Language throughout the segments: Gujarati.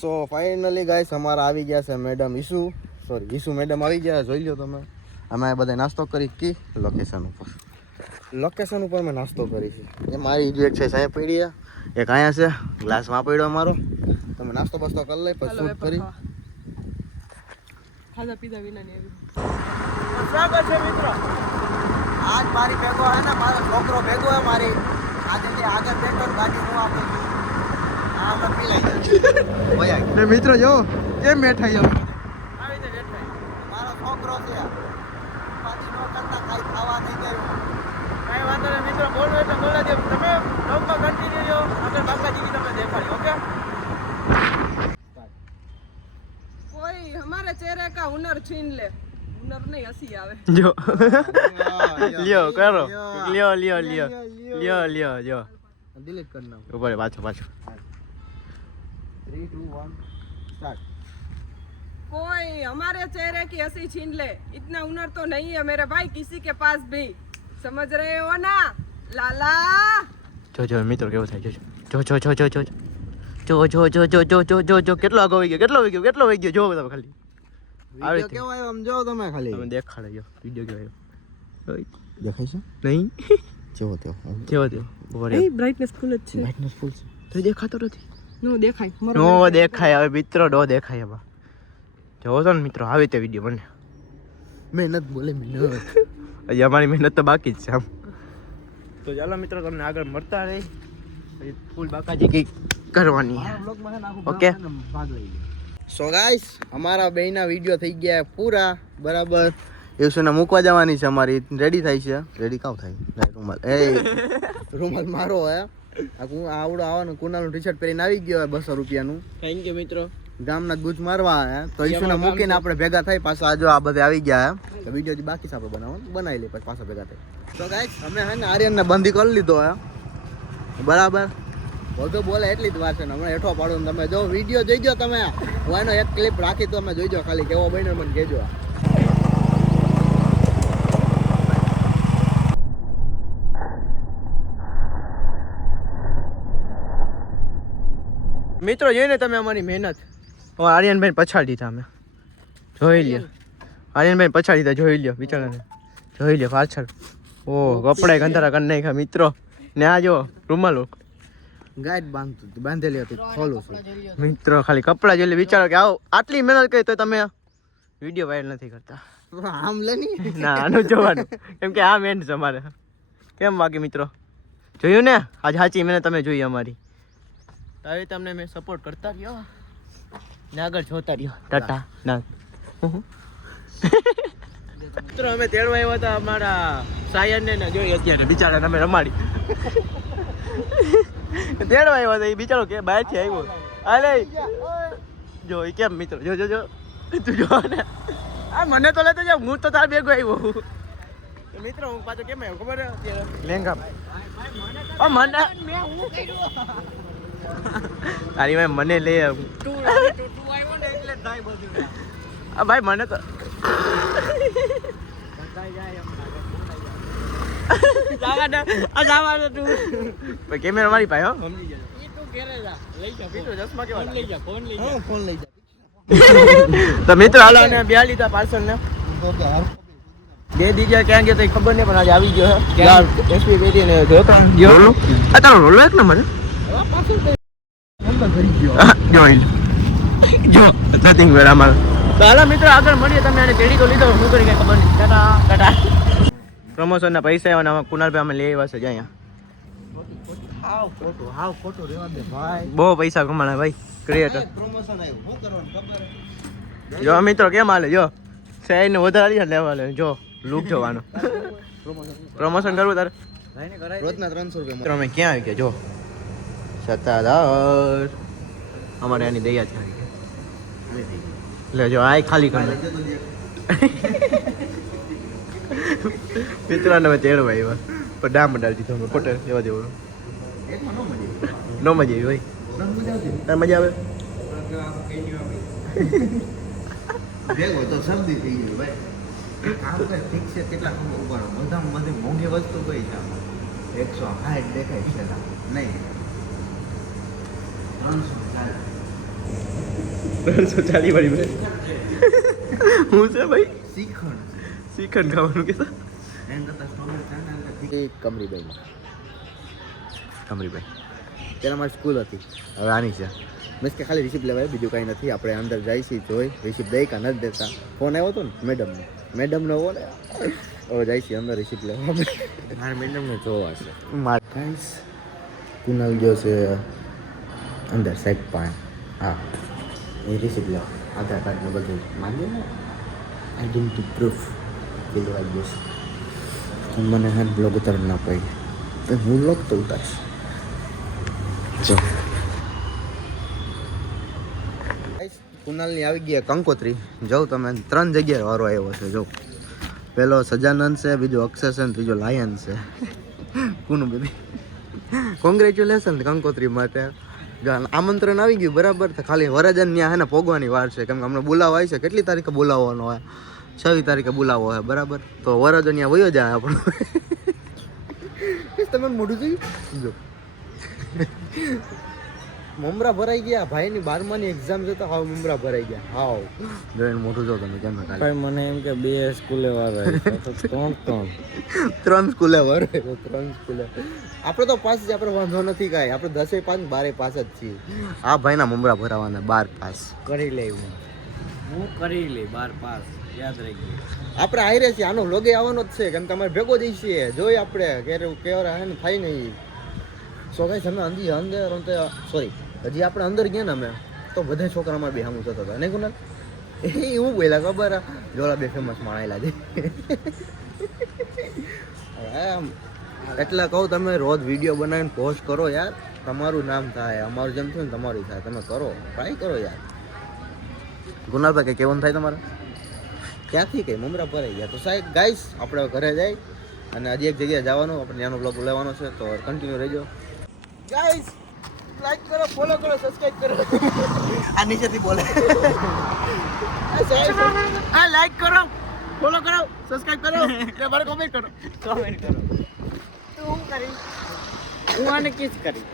સો ફાઇનલી ગાઈસ અમારા આવી ગયા છે મેડમ ઈસુ મેડમ આવી ગયા. જોઈ લો તમે, અમે બધા નાસ્તો કરી કી લોકેશન ઉપર મેં નાસ્તો કરી છે. એ મારી જો એક છે સાહેબ પડી, એક અહીંયા છે ગ્લાસમાં પડ્યો અમારો. તમે નાસ્તો બસ્તો કરી લઈ પછી શૂટ કરી ખાધા પીધા વિના ની આવી. સ્વાગત છે મિત્રો. આજ મારી ભેગો હે ને મારો છોકરો ભેગો હે મારી. આજે જે આગળ બેઠો ગાડી હું આપું છું. આ અમે પી લઈ મિત્રો જો કેમ બેઠા છો? આવી રીતે બેઠા. મારો છોકરો છે. પાછી નો કરતા કાઈ ખાવા નહીં ગયો. કાઈ વાંધો નહીં મિત્રો, બોલો એટલે બોલા દે. તમે લોકમાં કન્ટિન્યુ જો. આગળ બાકાજી તમે દેખાડ્યો. ઓકે, कोई हमारे चेहरे का हुनर छीन ले. हुनर नहीं हंसी आवे જો લ્યો કરો, લ્યો જો ડિલીટ કરી નાખો. ઉપર પાછો 3 2 1 સ્ટાર્ટ. कोई हमारे चेहरे की हंसी छीन ले. इतना हुनर तो नहीं है मेरे भाई किसी के पास भी. समझ रहे हो ना लाला? જો મિત્રો કેવો થાય જો કેટલો આગો વઈ ગયો જો તમે ખાલી વિડિયો કેવો આવ્યો આમ જો તમે ખાલી. તમે દેખાડે જો વિડિયો કેવો આવ્યો દેખાય છે નહીં જેવો તેવો બરાબર. એ બ્રાઇટનેસ ફૂલ જ છે. બ્રાઇટનેસ ફૂલ છે તો દેખાતો નથી. નો દેખાય નો દેખાય હવે મિત્રો, નો દેખાય હવે. જોવો છો ને મિત્રો, આવી તે વિડિયો બને. મહેનત બોલે મહેનત. હજી અમારી મહેનત તો બાકી જ છે આમ. તો ચાલો મિત્રો, તમને આગળ મળતા રહી. ફૂલ બાકાજી કઈ કરવાની ઓકે. સો ગાઈસ અમારા બેયના વિડિયો થઈ ગયા પૂરા બરાબર. એવસુને મૂકવા જવાની છે અમારી, રેડી થાય છે. રેડી કાવ થાય રૂમાલ મારો હે. આવડો આવવાનું કુનાલનું ટી-શર્ટ પહેરીને આવી ગયો 200 રૂપિયાનું. થેન્ક યુ મિત્રો. ગામના ગુજ મારવા હે તો ઈશુને મૂકીને આપણે ભેગા થઈ પાછા. જો આ બધે આવી ગયા હે તો વિડિયો જે બાકી છે આપણે બનાવવાનું બનાવી લે પછી પાછા ભેગા થઈ. તો ગાઈસ અમે હે ને આર્યનને બંધી કરી લીધો હે બરાબર. બધો બોલે એટલી જ વાત છે ને હમણાં હેઠો પાડું. તમે જો વિડીયો જોઈજો, તમે હું એનો એક ક્લિપ રાખી તો અમે જોઈજો ખાલી કેવો બન્યો મને કહેજો. મિત્રો જોઈને તમે અમારી મહેનત. આર્યનભાઈ પછાડી દીધા અમે, જોઈ લ્યો. આર્યનભાઈ પછાડી દીધા, જોઈ લ્યો બિચારાને, જોઈ લ્યો પાછળ. ઓહ કપડા ગંધારા કરી નાખ્યા મિત્રો. ને આ જો રૂમાલો ગાઈડ બાંધેલી હતી ખોલું છું મિત્રો. ખાલી કપડા જોઈ લે. વિચારો કે આવો આટલી મહેનત કરી તો તમે વિડીયો વાયરલ નથી કરતા. આમ લે ના આનું જોવાનું, કેમ કે આ મેન છે અમારે. કેમ બાકી મિત્રો જોયું ને, આજ સાચી મહેનત તમે જોઈ અમારી. હવે તમને મેં સપોર્ટ કરતા રહ્યો ને આગળ જોતા રહ્યો. ટાટા ના મિત્રો અમે તેડવા આવ્યા હતા અમારા સાયનને ને જોઈ અત્યારે બિચારાને અમે રમાડી તેડવા આવ્યા હતા. એ બિચારો કે બહારથી આવ્યો. અલે જો એ કેમ મિત્રો, જો તું જો ને. આ મને તો લેતો જાવ, હું તો તાર ભેગો આવ્યો મિત્રો. હું પાછો કેમ આવ્યો ખબર અત્યારે લેંગા મને તારી ભાઈ મને લઈ ભાઈ મને તો કેમેરા મારી પાસે તો મિત્રો હાલો ને બે લીધા પાર્સલ ને બે દીધા. ક્યાં ગયો તો ખબર નહીં, પણ આજે આવી ગયો છે. એસપી પેટી ને જોતા તારો રોલો એક નંબર જો નથિંગ વેર અમાર. તો હાલો મિત્રો આગળ મળીએ. તમે આને તેડી તો લીધો, શું કરી કઈ ખબર નહીં. ટાટા. પ્રમોશન ના પૈસા આવ્યા કુનાલભાઈ અમે લઈ આવ્યા છે. અહીંયા બહુ પૈસા કમાણા ભાઈ ક્રિએટર. જો મિત્રો કેમ હાલે જો શહેર ને વધારે લેવા લે. જો લુક જોવાનો. પ્રમોશન કરવું તારે રોજના 300 રૂપિયા. અમે ક્યાં આવી ગયા જો સત્તાધાર અમારે આની દયા છે. લે જો આ ખાલી કરી મિત્રોને મેં તેડવા આવ્યા પણ ડામ ડાળી દીધો અમે ખોટે એવા જેવો. નો મજા આવી ભાઈ, તાર મજા આવે? ભેગો તો શરદી થઈ ગઈ ભાઈ. આપણે ઠીક છે કેટલા ઉભારો બધામાં બધી મોંઘી વસ્તુ કઈ છે? 160 દેખાય છે નહીં 300. 340 વાળી ભાઈ હું છે ભાઈ શીખણ શ્રીખંડ ખાવાનું કે કમરીભાઈ કમરીભાઈ ત્યારે અમારી સ્કૂલ હતી હવે આની છે મીન્સ કે ખાલી રિસિપ્ટ લેવાય બીજું કાંઈ નથી આપણે અંદર જઈ છીએ જોઈ રિસિપ્ટ દઈ કા નથી દેતા ફોન આવ્યો હતો ને મેડમનો ફોન હવે જાય છે અંદર રિસિપ્ટ લેવા મારા મેડમને જોવા છે ગાઈસ કુનાલ ગયો છે અંદર સાહેબ પાસે હા એ રિસિપ્ટ લેવા આધાર કાર્ડ ને બધું માંગે ને આઈડેન્ટિટી પ્રૂફ એ લેવા ગયો છે મને હેન્ડ બ્લોગ ઉતાર ના પડી તો હું બ્લોગ તો ઉતારીશ જો કુનાલની આવી ગયા કંકોત્રી જોઉં તમે 3 જગ્યાએ વારો આવ્યો છે જો પેલો સજાનંદ છે બીજો અક્ષર છે ને ત્રીજો લાયન છે કોનું બધી કોંગ્રેચ્યુલેશન કંકોત્રી માટે જો આમંત્રણ આવી ગયું બરાબર તો ખાલી વરજન ત્યાં હે ને ભોગવાની વાર છે કેમ કે અમને બોલાવો આવી છે કેટલી તારીખે બોલાવવાનો હોય 26 તારીખે બોલાવો હોય બરાબર તો વરજ અહીંયા વયો જાય આપણો તમે મોઢું જોયું જો મમરા ભરાઈ ગયા ભાઈની 12માની એક્ઝામ છે તો હાવ મમરા ભરાઈ ગયા હાવ જોઈને મોઢું જો તમે કેમ ભાઈ મને એમ કે 2 સ્કૂલે વાળા ત્રણ સ્કૂલે વરે 3 સ્કૂલે આપણે તો પાસ જ આપણે વાંધો નથી કાંઈ આપણે 10 પાસ 12 પાસ જ છીએ આ ભાઈના મમરા ભરાવાના 12 પાસ કરી લે હું કરી લે 12 પાસ યાદ રહી ગયું આપણે આયરે છીએ આનો લોગે આવવાનો જ છે કેમ કે અમારે ભેગો જઈ છીએ જોઈ આપણે કેવરા હે ને થાય નહીં સો ગાઈસ અમે અંદર સોરી હજી આપણે અંદર ગયા ને અમે તો બધા છોકરા અમારે બે સામું થતા હતા નહીં કુનાલ એ હું બોલ્યા ખબર જોલા બે ફેમસ માણેલા છે એટલે કહું તમે રોજ વિડીયો બનાવીને પોસ્ટ કરો યાર તમારું નામ થાય અમારું જેમ થયું ને તમારું થાય તમે કરો ટ્રાય કરો યાર ગુનાલભાઈ કંઈ કહેવાનું થાય તમારે ક્યાંથી કંઈ મમરા ભરાઈ ગયા તો સાહેબ ગાઈસ આપણે ઘરે જાય અને હજી એક જગ્યાએ જવાનું આપણે ત્યાંનો બ્લોગ લેવાનો છે તો કન્ટિન્યુ રહેજો ગાઈસ લાઈક કરો ફોલો કરો સબસ્ક્રાઇબ કરો આ નીચેથી બોલે આ લાઈક કરો ફોલો કરો સબસ્ક્રાઇબ કરો ને મારે કમેન્ટ કરો તો હું કરી હું આને કિસ કરી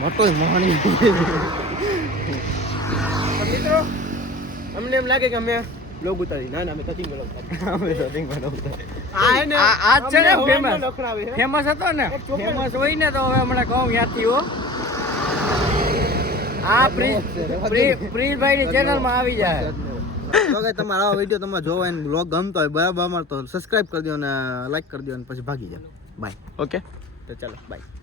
મોટો મહાણી મિત્રો અમને એમ લાગે કે અમે બ્લોગ ઉતારી ના અમે કટિંગ બ્લોગ અમે કટિંગ બ્લોગ ઉતારી આ છે ને ફેમસ નખરાવે ફેમસ હતો ને ફેમસ હોય ને તો હવે હમણાં કહું યાદથી હો આ પ્રીતભાઈ ની ચેનલ માં આવી જાય તો કે તમારા આવા વિડીયો તમે જોવો અને બ્લોગ ગમતો હોય બરાબર અમાર તો સબસ્ક્રાઇબ કરી દો અને લાઈક કરી દો અને પછી ભાગી જાઓ બાય ઓકે તો ચાલો બાય